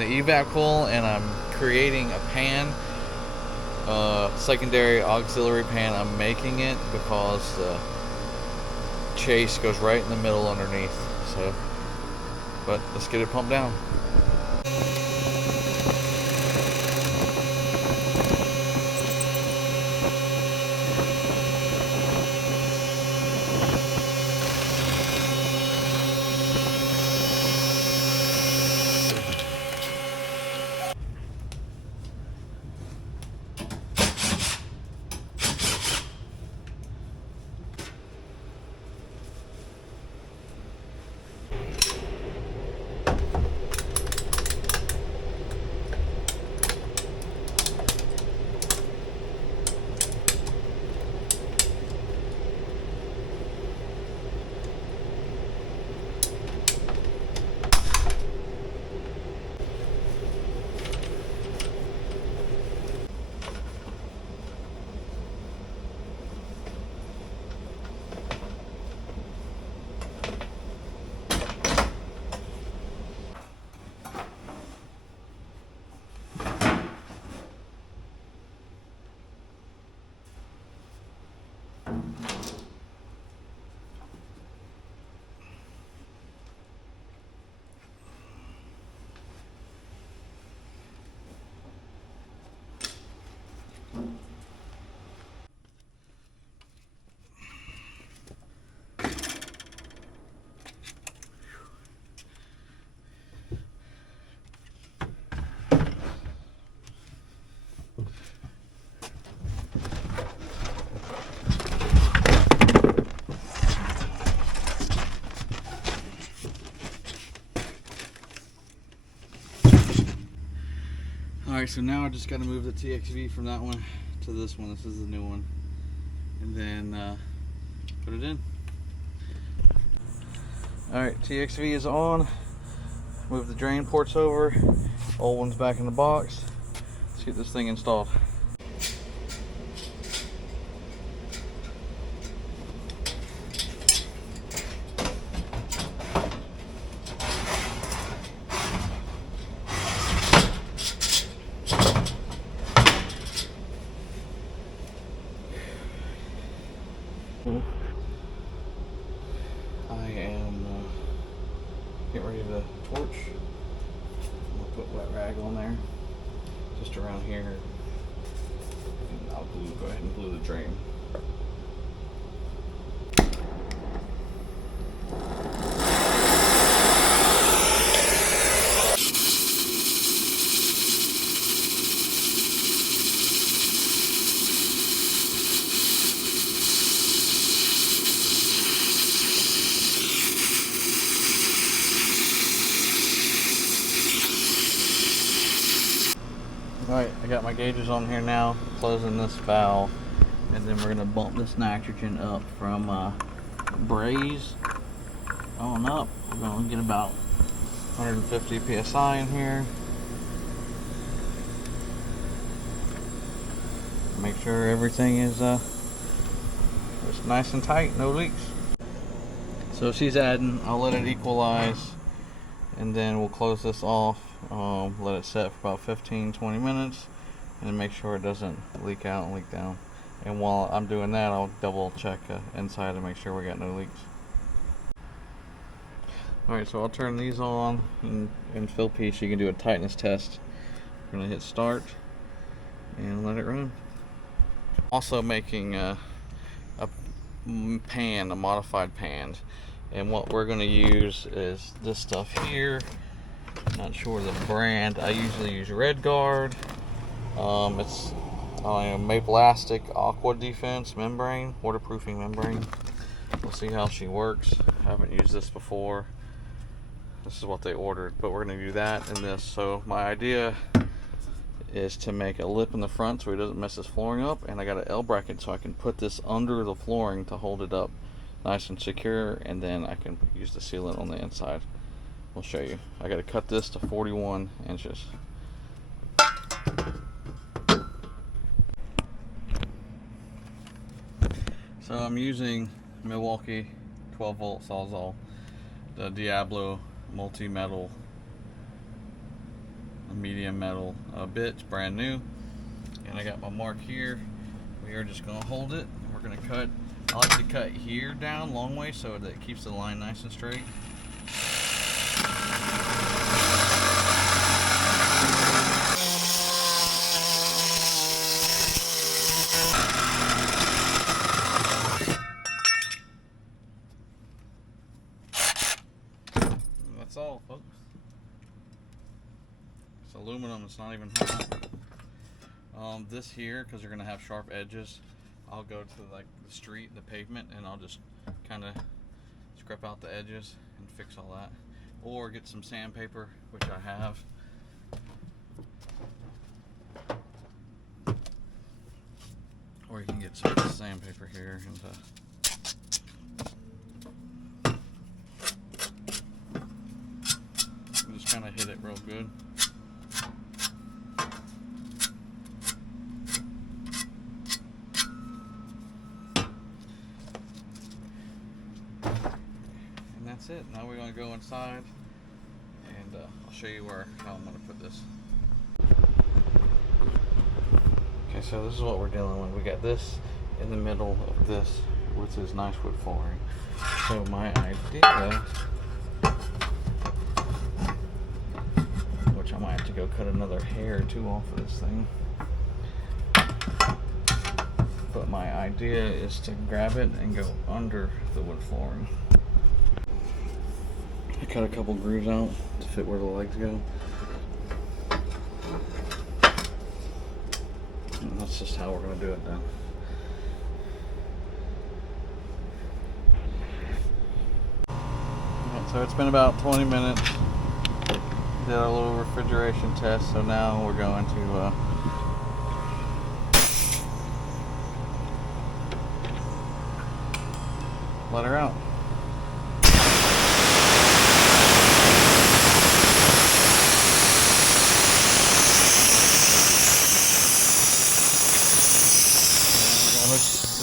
The evac coil, and I'm creating a pan, secondary auxiliary pan. I'm making it because the chase goes right in the middle underneath. So, but let's get it pumped down. Alright, so now I just got to move the TXV from that one to this one. This is the new one. And then put it in. Alright, TXV is on. Move the drain ports over. Old one's back in the box. Let's get this thing installed. I am getting ready to torch. I'm going to put wet rag on there, just around here, and I'll go ahead and glue the drain. Alright, I got my gauges on here now, closing this valve, and then we're going to bump this nitrogen up from braze on up. We're going to get about 150 psi in here. Make sure everything is just nice and tight, no leaks. So she's adding, I'll let it equalize, and then we'll close this off. Let it set for about 15-20 minutes and make sure it doesn't leak out and leak down. And while I'm doing that, I'll double check inside to make sure we got no leaks. Alright, so I'll turn these on in Fieldpiece. You can do a tightness test. We're going to hit start and let it run. Also making a pan, a modified pan, and what we're going to use is this stuff here. Not sure the brand. I usually use Red Guard. It's Maple Elastic Aqua Defense membrane, waterproofing membrane. We'll see how she works. I haven't used this before. This is what they ordered, but we're going to do that in this. So my idea is to make a lip in the front so it doesn't mess this flooring up, and I got an L bracket so I can put this under the flooring to hold it up nice and secure, and then I can use the sealant on the inside. We'll show you. I got to cut this to 41 inches. So I'm using Milwaukee 12 volt Sawzall, the Diablo multi-metal. medium metal bits, brand new. And I got my mark here. We are just gonna hold it. And we're gonna cut. I like to cut here down long way so that it keeps the line nice and straight. That's all, folks. It's aluminum, it's not even hot. This here, because you're gonna have sharp edges, I'll go to like the street, the pavement, and I'll just kind of scrape out the edges and fix all that. Or get some sandpaper, which I have. Or you can get some sandpaper here and just kind of hit it real good. And that's it. Now we're going to go inside and I'll show you how I'm going to put this. Okay, so this is what we're dealing with. We got this in the middle of this with this nice wood flooring. So my idea, which I might have to go cut another hair or two off of this thing, but my idea is to grab it and go under the wood flooring. I cut a couple grooves out to fit where the legs go. And that's just how we're going to do it then. Alright, so it's been about 20 minutes. Did a little refrigeration test, so now we're going to let her out.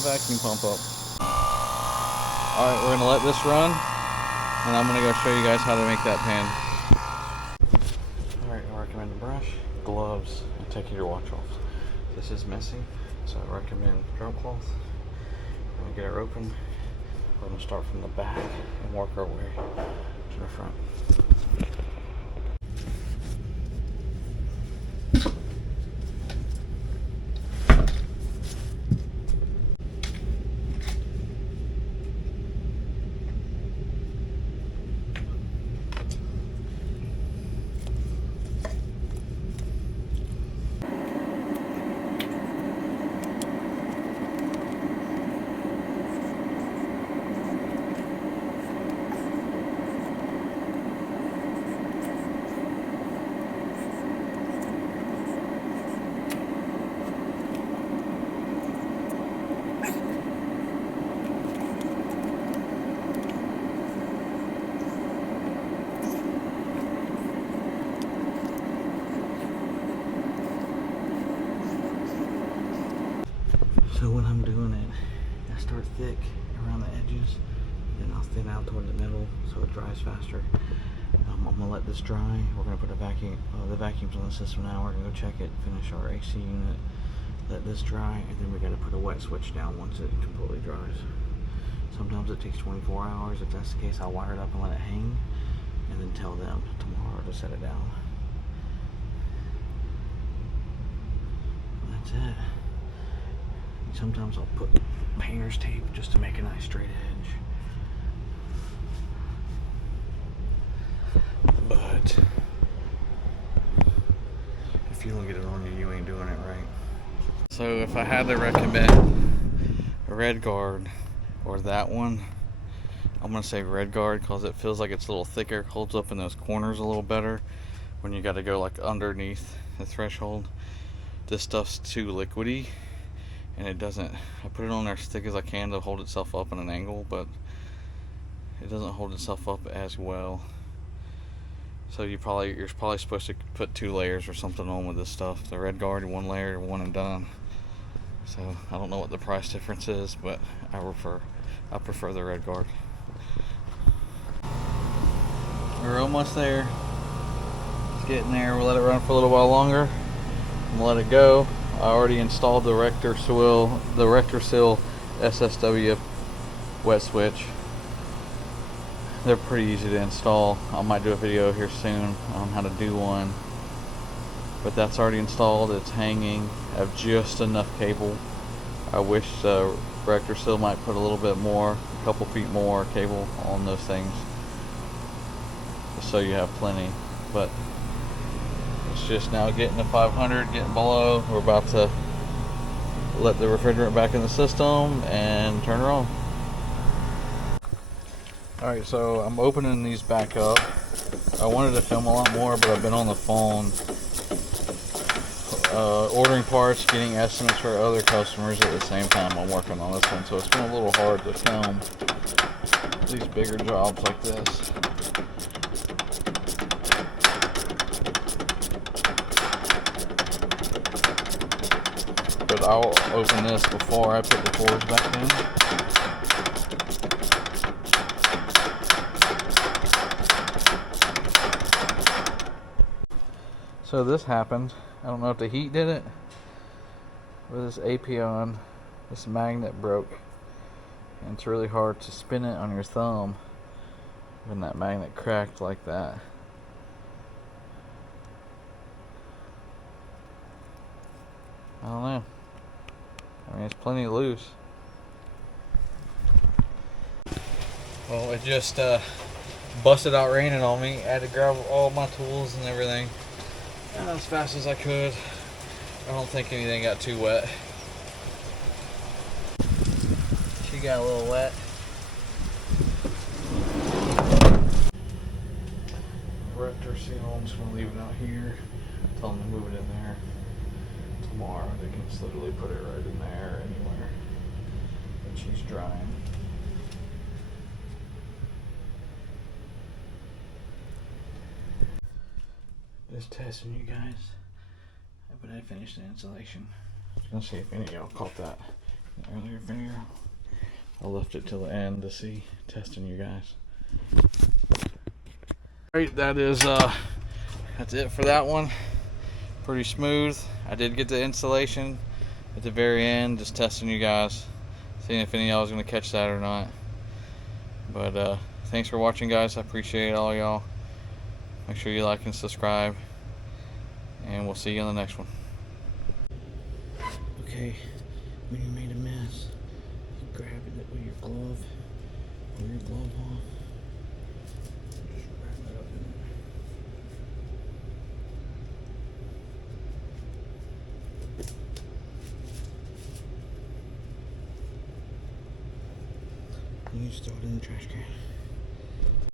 Vacuum pump up. Alright, we're going to let this run and I'm going to go show you guys how to make that pan. Alright, I recommend a brush, gloves, and take your watch off. This is messy, so I recommend drop cloth. I'm going to get her open. We're going to start from the back and work our way to the front. So when I'm doing it, I start thick around the edges, and I'll thin out toward the middle so it dries faster. I'm gonna let this dry. We're gonna put a vacuum, the vacuum's on the system now. We're gonna go check it, finish our AC unit, let this dry, and then we gotta put a wet switch down once it completely dries. Sometimes it takes 24 hours. If that's the case, I'll wire it up and let it hang, and then tell them tomorrow to set it down. That's it. Sometimes I'll put painter's tape just to make a nice straight edge. But if you don't get it on you, you ain't doing it right. So if I had to recommend a red guard or that one, I'm gonna say red guard because it feels like it's a little thicker, holds up in those corners a little better when you got to go like underneath the threshold. This stuff's too liquidy. And it doesn't, I put it on there as thick as I can to hold itself up in an angle, but it doesn't hold itself up as well. So you're probably supposed to put 2 layers or something on with this stuff. The red guard, 1 layer, 1 and done. So I don't know what the price difference is, but I prefer the red guard. We're almost there. getting there. We'll let it run for a little while longer and let it go. I already installed the rector seal SSW wet switch. They're pretty easy to install. I might do a video here soon on how to do one. But that's already installed. It's hanging. I have just enough cable. I wish the rector seal might put a little bit more, a couple feet more cable on those things, just so you have plenty. But it's just now getting to 500, getting below. We're about to let the refrigerant back in the system and turn her on. Alright, so I'm opening these back up. I wanted to film a lot more, but I've been on the phone ordering parts, getting estimates for other customers at the same time I'm working on this one, so it's been a little hard to film these bigger jobs like this. But I'll open this before I put the cores back in. So this happened. I don't know if the heat did it, but this APPION, this magnet broke, and it's really hard to spin it on your thumb when that magnet cracked like that. I don't know. I mean, it's plenty loose. Well, it just busted out raining on me. I had to grab all my tools and everything as fast as I could. I don't think anything got too wet. She got a little wet. Rector seal, I'm just going to leave it out here. Tell them to move it in there. Tomorrow they can just literally put it right in there anywhere. And she's drying. Just testing you guys. But I finished the installation. Let's see if any of y'all caught that in the earlier video. I left it till the end to see, testing you guys. Alright, that's it for that one. Pretty smooth. I did get the installation at the very end, just testing you guys, seeing if any of y'all was gonna catch that or not. But thanks for watching, guys. I appreciate all y'all. Make sure you like and subscribe, and we'll see you on the next one. Okay, when you made a mess, you grab it with your glove, pull your glove off, just wrap it up in it. You just throw it in the trash can.